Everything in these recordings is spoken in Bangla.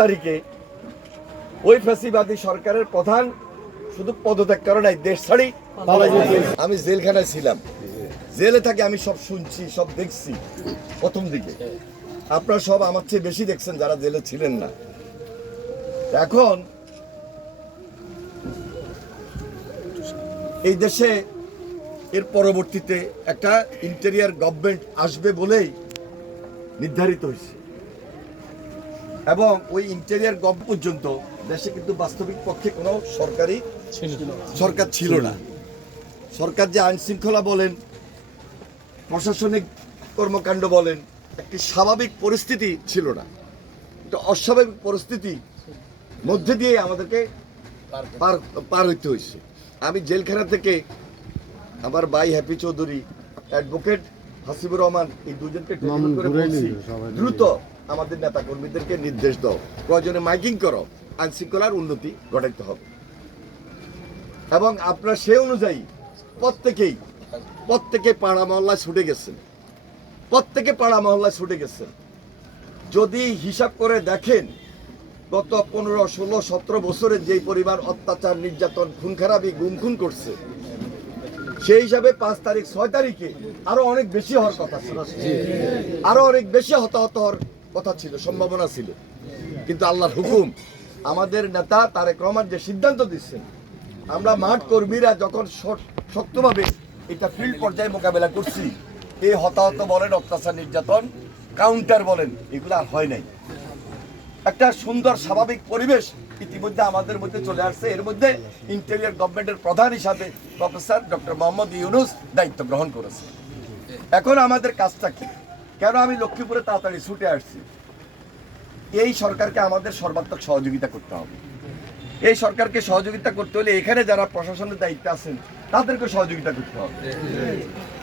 তারিখে ওই ফ্যাসিবাদী সরকারের প্রধান শুধু পদত্যাগ করে নাই, দেশ ছাড়ি পালাই যেতে হয়েছে। আমি জেলখানায় ছিলাম, জেলে থেকে আমি সব শুনছি, সব দেখছি প্রথম দিকে। আপনারা সব আমার চেয়ে বেশি দেখছেন যারা জেলে ছিলেন না। এখন এই দেশে এর পরবর্তীতে একটা ইন্টেরিয়র গভর্নমেন্ট আসবে বলেই নির্ধারিত হয়েছে, এবং ওই ইন্টেরিয়র গভর্নমেন্ট পর্যন্ত দেশে কিন্তু বাস্তবিক পক্ষে কোনো সরকার ছিল না। সরকার যে আইন শৃঙ্খলা বলেন, প্রশাসনিক কর্মকাণ্ড বলেন, একটি স্বাভাবিক পরিস্থিতি ছিল না। একটা অস্বাভাবিক পরিস্থিতি মধ্যে দিয়ে আমাদেরকে পার হইতে হয়েছে। আমি জেলখানা থেকে আমার ভাই হ্যাপি চৌধুরী, অ্যাডভোকেট হাসিবুর রহমান, এই দুজনকে টেলিফোন করে বলছি, দ্রুত আমাদের নেতা কর্মীদেরকে নির্দেশ দাও, প্রয়োজনে মাইকিং করো, আইন শৃঙ্খলার উন্নতি ঘটাইতে হবে। এবং আপনারা সে অনুযায়ী প্রত্যেকে পাড়া মহল্লায় ছুটে গেছেন, যদি হিসাব করে দেখেন গত 15, 16, 17 বছরে যেই পরিমাণ অত্যাচার, নির্যাতন, খুন খারাপি, গুম করছে, সেই হিসাবে 5 তারিখ 6 তারিখে আরো অনেক বেশি হওয়ার কথা ছিল, আরো অনেক বেশি হতাহত হওয়ার কথা ছিল, সম্ভাবনা ছিল। কিন্তু আল্লাহর হুকুম, আমাদের নেতা তারেক রহমান যে সিদ্ধান্ত দিচ্ছেন, আমরা মাঠ কর্মীরা যখন শক্তভাবে এটা ফিল্ড পর্যায়ে মোকাবেলা করছি, এই হতাহত বলেন, অত্যাচার, নির্যাতন, কাউন্টার বলেন, এগুলো আর হয় নাই। একটা সুন্দর স্বাভাবিক পরিবেশ ইতিমধ্যে আমাদের মধ্যে চলে আসছে। এর মধ্যে ইন্টেরিয়র গভর্নমেন্টের প্রধান হিসাবে প্রফেসর ডক্টর মোহাম্মদ ইউনূস দায়িত্ব গ্রহণ করেছে। এখন আমাদের কাজটা কি? কেন আমি লক্ষ্মীপুরে তাড়াতাড়ি ছুটে আসছি? এই সরকারকে আমাদের সর্বাত্মক সহযোগিতা করতে হবে। এই সরকারকে সহযোগিতা করতে হলে এখানে যারা প্রশাসনের দায়িত্বে আছেন তাদেরকে সহযোগিতা করতে হবে।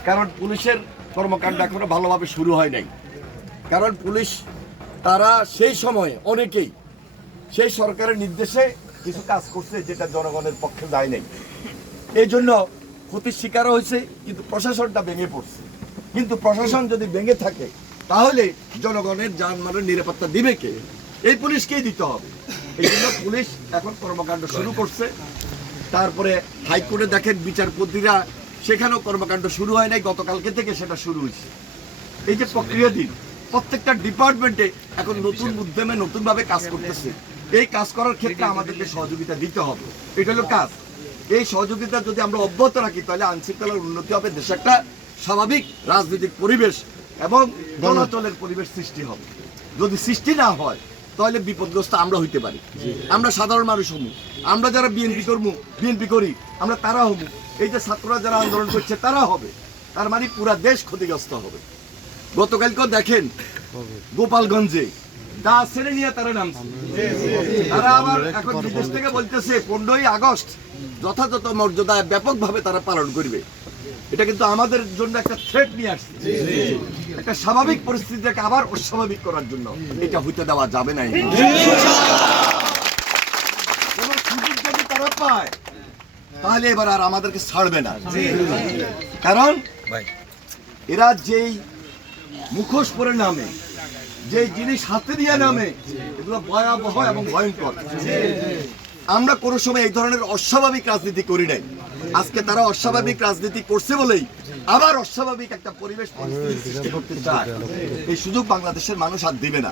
কারণ পুলিশের কর্মকাণ্ড এখনো ভালোভাবে শুরু হয় নাই। কারণ পুলিশ তারা সেই সময়ে অনেকেই সেই সরকারের নির্দেশে কিছু কাজ করছে যেটা জনগণের পক্ষে যায় নাই। এই জন্য ক্ষতির শিকারও হয়েছে, কিন্তু প্রশাসনটা ভেঙে পড়ছে। কিন্তু প্রশাসন যদি ভেঙে থাকে তাহলে জনগণের জানমালের নিরাপত্তা দিবে কে? এই পুলিশকেই দিতে হবে। এই জন্য পুলিশ এখন কর্মকাণ্ড শুরু করছে। তারপরে হাইকোর্টে দেখেন বিচারপতিরা, সেখানেও কর্মকাণ্ড শুরু হয় নাই, গতকালকে থেকে সেটা শুরু হয়েছে। এই যে প্রক্রিয়া দিন, প্রত্যেকটা ডিপার্টমেন্টে এখন নতুন উদ্যমে নতুনভাবে কাজ করতেছে। এই কাজ করার ক্ষেত্রে আমাদেরকে সহযোগিতা দিতে হবে, এটা হলো কাজ। এই সহযোগিতা যদি আমরা অব্যাহত রাখি তাহলে আইনশৃঙ্খলার উন্নতি হবে, দেশে একটা স্বাভাবিক রাজনৈতিক পরিবেশ এবং গণতন্ত্রের পরিবেশ সৃষ্টি হবে। যদি সৃষ্টি না হয় তাহলে বিপদগ্রস্ত আমরা হইতে পারি। আমরা সাধারণ মানুষ হবো, আমরা যারা বিএনপি করি আমরা তারা হবো, এই যে ছাত্ররা যারা আন্দোলন করছে তারা হবে। তার মানে পুরা দেশ ক্ষতিগ্রস্ত হবে। গতকালকেও দেখেন গোপালগঞ্জে দা ছেড়ে নিয়ে তারা নামছে। তারা আবার এখন বিদেশ থেকে বলতেছে 15ই আগস্ট যথাযথ মর্যাদায় ব্যাপকভাবে তারা পালন করবে। এটা কিন্তু আমাদের জন্য একটা থ্রেট নিয়ে আসছে, একটা স্বাভাবিক পরিস্থিতিটাকে আবার অস্বাভাবিক করার জন্য। এটা হইতে দেওয়া যাবে না। সুযোগ যদি তারা পায় তাহলে এবার আর আমাদেরকে ছাড়বে না। কারণ এরা যেই মুখোশ পরে নামে, যে জিনিস হাতে দিয়ে নামে, এগুলো ভয়াবহ এবং ভয়ঙ্কর। আমরা কোনো সময় এই ধরনের অস্বাভাবিক রাজনীতি করি নাই। আজকে তারা অস্বাভাবিক রাজনীতি করছে বলেই আবার অস্বাভাবিক একটা পরিবেশ পরিস্থিতি সৃষ্টি করতে চায়। এই সুযোগ বাংলাদেশের মানুষ আর দিবে না।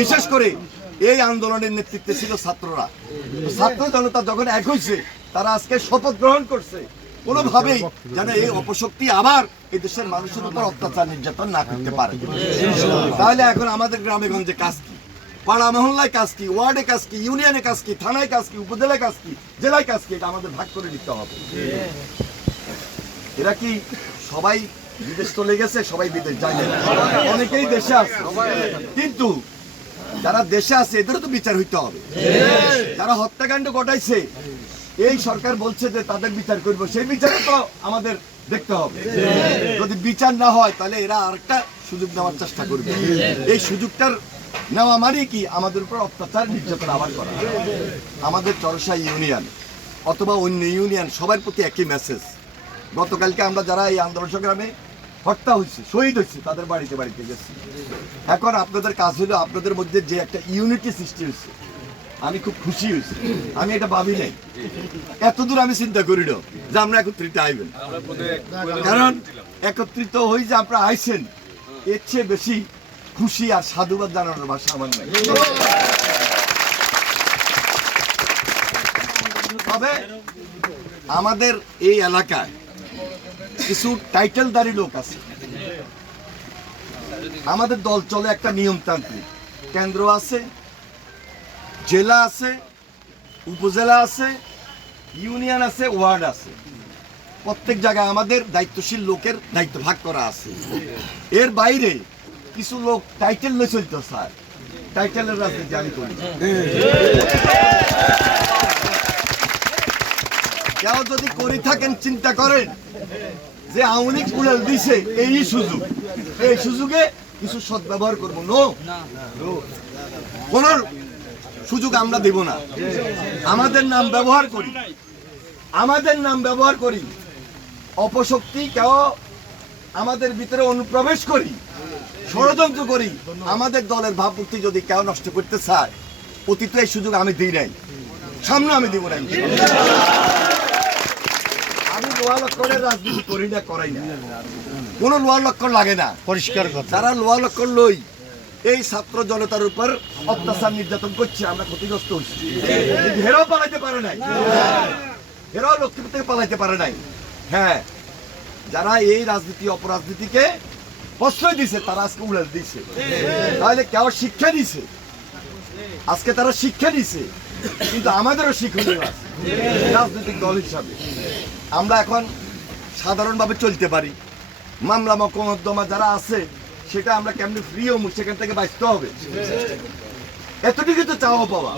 বিশেষ করে এই আন্দোলনের নেতৃত্বে ছিল ছাত্ররা। ছাত্র জনতা যখন এক হয়েছে, তারা আজকে শপথ গ্রহণ করছে কোনোভাবেই যেন এই অপশক্তি আবার এই দেশের মানুষের উপর অত্যাচার, নির্যাতন না করতে পারে। তাহলে এখন আমাদের গ্রামে গঞ্জে কাজ কি, পাড়া মহল্লায় কাজ কি, ওয়ার্ডে কাজ কি, ইউনিয়নে কাজ কি, থানায় কাজ কি, উপজেলায় কাজ কি, জেলায় কাজ কি, এটা আমাদের ভাগ করে নিতে হবে। এরা কি সবাই বিদেশ চলে গেছে? সবাই বিদেশ যায় না, অনেকেই দেশে আছে। কিন্তু যারা দেশে আছে এদেরও তো বিচার হইতে হবে। যারা হত্যাকাণ্ড ঘটাইছে, এই সরকার বলছে যে তাদের বিচার করবো, সেই বিচারে তো আমাদের দেখতে হবে। যদি বিচার না হয় তাহলে এরা আরেকটা সুযোগ নেওয়ার চেষ্টা করবে। এই সুযোগটার নেওয়া মানে কি? আমাদের উপর অত্যাচার, নির্যাতন আবার করা। আমাদের চরসা ইউনিয়ন অথবা অন্য ইউনিয়ন সবার প্রতি একই মেসেজ। গতকালকে আমরা যারা এই আন্দোলন সংগ্রামে হত্যা হয়েছে, শহীদ হয়েছে, তাদের বাড়িতে বাড়িতে গেছে। এখন আপনাদের কাজ হলো আপনাদের মধ্যে যে একটা ইউনিটি সৃষ্টি হয়েছে, আমি খুব খুশি হয়েছি। আমি এটা ভাবি নাই, এতদূর আমি চিন্তা করি না যে আমরা একত্রিত আইবেন, কারণ একত্রিত হই যে আপনারা আইছেন, এর চেয়ে বেশি খুশি আর সাধুবাদ জানানোর ভাষা আমার নাই। তবে আমাদের এই এলাকায় কিছু টাইটেলদারি লোক আছে। আমাদের দল চলে একটা নিয়মতান্ত্রিক, কেন্দ্র আছে, জেলা আছে, উপজেলা আছে, ইউনিয়ন আছে, ওয়ার্ড আছে। প্রত্যেক জায়গায় আমাদের দায়িত্বশীল লোকের দায়িত্ব ভাগ করা আছে। এর বাইরে কিছু লোক টাইটেল লয়ে চলতে স্যার, টাইটেলের রাজনীতি আমি করি। কেউ যদি করে থাকেন চিন্তা করেন যে আওয়ামী লীগ উড়াল দিছে, এই সুযোগ, এই সুযোগে কিছু সদ্ব্যবহার করবো। কোন সুযোগ আমরা দেব না। আমাদের নাম ব্যবহার করি, আমাদের নাম ব্যবহার করি, অপশক্তি কেউ আমাদের ভিতরে অনুপ্রবেশ করি, ষড়যন্ত্র করি, আমাদের দলের ভাবমূর্তি যদি কেউ নষ্ট করতে চায়, অতীত এই সুযোগ আমি দিই নাই, সামনে আমি দিব না। আমি লোহা লক্করের রাজনীতি করি না, করাই না, কোন লোহা লক্কর লাগে না, পরিষ্কার কথা। যারা লোহা লক্কর লই এই ছাত্র জনতার উপর অত্যাচার নির্যাতন করছে, আমরা ক্ষতিগ্রস্ত হচ্ছি। হেরাও পালাইতে পারে নাই, হেরাও লক্ষ্মীপুর থেকে পালাইতে পারে নাই। হ্যাঁ, যারা এই রাজনীতি অপরাজনীতিকে প্রশ্রয় দিছে তারা আজকে উড়াল দিছে, তাহলে কেউ শিক্ষা দিছে, আজকে তারা শিক্ষা দিছে। কিন্তু আমাদেরও শিক্ষণীয় আছে রাজনৈতিক দল হিসাবে। আমরা এখন সাধারণভাবে চলতে পারি, মামলা মোকদ্দমা যারা আছে সেটা আমরা কেমনি ফ্রি হবো, সেখান থেকে বাঁচতে হবে, এতটুকু তো চাওয়া পাওয়া।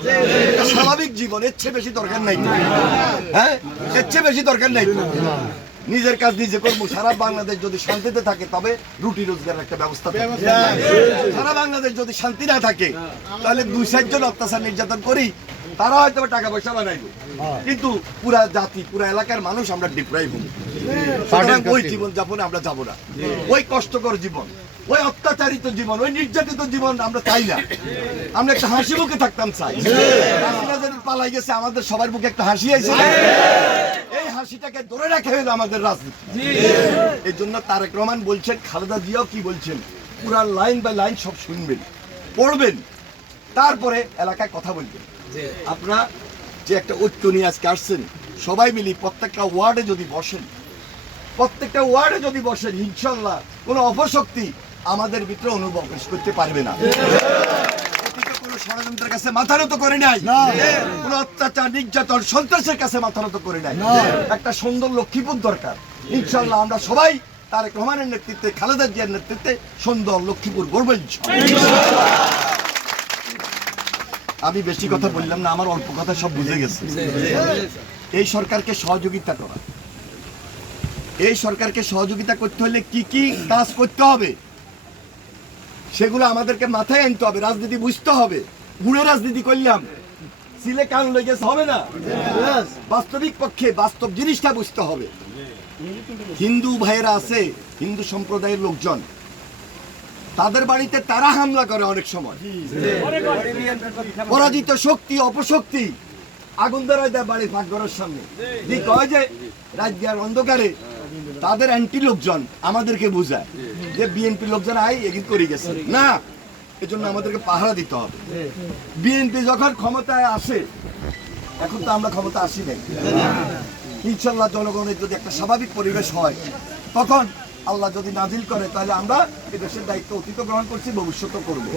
এটা স্বাভাবিক জীবন, এর চেয়ে বেশি দরকার নাই। হ্যাঁ, এর চেয়ে বেশি দরকার নাই। নিজের কাজ নিজে করবো। সারা বাংলাদেশ যদি শান্তিতে থাকে তবে রুটি রোজগারের একটা ব্যবস্থা থাকে। সারা বাংলাদেশ যদি শান্তি না থাকে তাহলে 2-4 জন অত্যাচার নির্যাতন করি, তারা হয়তো টাকা পয়সা বানাইব, কিন্তু পুরা জাতি, পুরা এলাকার মানুষ আমরা ডিপ্রাইভ হব। ওই জীবন যাপনে আমরা যাবো না। ওই কষ্টকর জীবন, ওই অত্যাচারিত জীবন, ওই নির্যাতিত জীবন আমরা চাই না। আমরা একটা হাসি মুখে থাকতাম চাই। পালাই গেছে, আমাদের সবার মুখে একটা হাসি আইছে, এই হাসিটাকে ধরে রাখা হলো আমাদের রাজনীতি। এই জন্য তারেক রহমান বলছেন, খালেদা জিয়াও কি বলছেন, পুরা লাইন বাই লাইন সব শুনবেন, পড়বেন, তারপরে এলাকায় কথা বলবেন। আপনারা যে একটা ঐক্য নিয়ে আজকে আসছেন, সবাই মিলি প্রত্যেকটা ওয়ার্ডে যদি বসেন, প্রত্যেকটা ওয়ার্ডে যদি বসেন, ইনশাল্লাহ কোনো অপশক্তি আমাদের ভিতরে অনুপ্রবেশ করতে পারবে না। কোনো ষড়যন্ত্রের কাছে মাথা নত করে নাই, কোনো অত্যাচার নির্যাতন সন্ত্রাসের কাছে মাথা নত করে নাই। একটা সুন্দর লক্ষ্মীপুর দরকার। ইনশাল্লাহ আমরা সবাই তারেক রহমানের নেতৃত্বে, খালেদা জিয়ার নেতৃত্বে সুন্দর লক্ষ্মীপুর গড়ব। আমি বেশি কথা বললাম না, আমার অল্প কথা সব বুঝে গেছে। এই সরকারকে সহযোগিতা করা, এই সরকারকে সহযোগিতা করতে হলে কি কি কাজ করতে হবে সেগুলো আমাদেরকে মাথায় আনতে হবে। রাজনীতি বুঝতে হবে। গুড়ে রাজনীতি করলাম, সিলে কান লেগে হবে না। বাস্তবিক পক্ষে বাস্তব জিনিসটা বুঝতে হবে। হিন্দু ভাইয়েরা আছে, হিন্দু সম্প্রদায়ের লোকজন, তাদের বাড়িতে তারা হামলা করে অনেক সময়। পরাজিত শক্তি, অপশক্তি আগুন ধরায় দেয় বাড়ির পাকঘরের সামনে। কয় যে রাজ্যের অন্ধকারে তাদের অ্যান্টি লোকজন আমাদেরকে বোঝায় যে বিএনপি লোকজন আই এগিয়ে করে গেছে না, এজন্য আমাদেরকে পাহারা দিতে হবে। বিএনপি যখন ক্ষমতায় আসে, এখন তো আমরা ক্ষমতা আসি নাই, ইনশাল্লাহ জনগণের যদি একটা স্বাভাবিক পরিবেশ হয়, তখন আল্লাহ যদি নাজিল করে, তাহলে আমরা এই দেশের দায়িত্ব অতীত গ্রহণ করছি, ভবিষ্যতও করবো।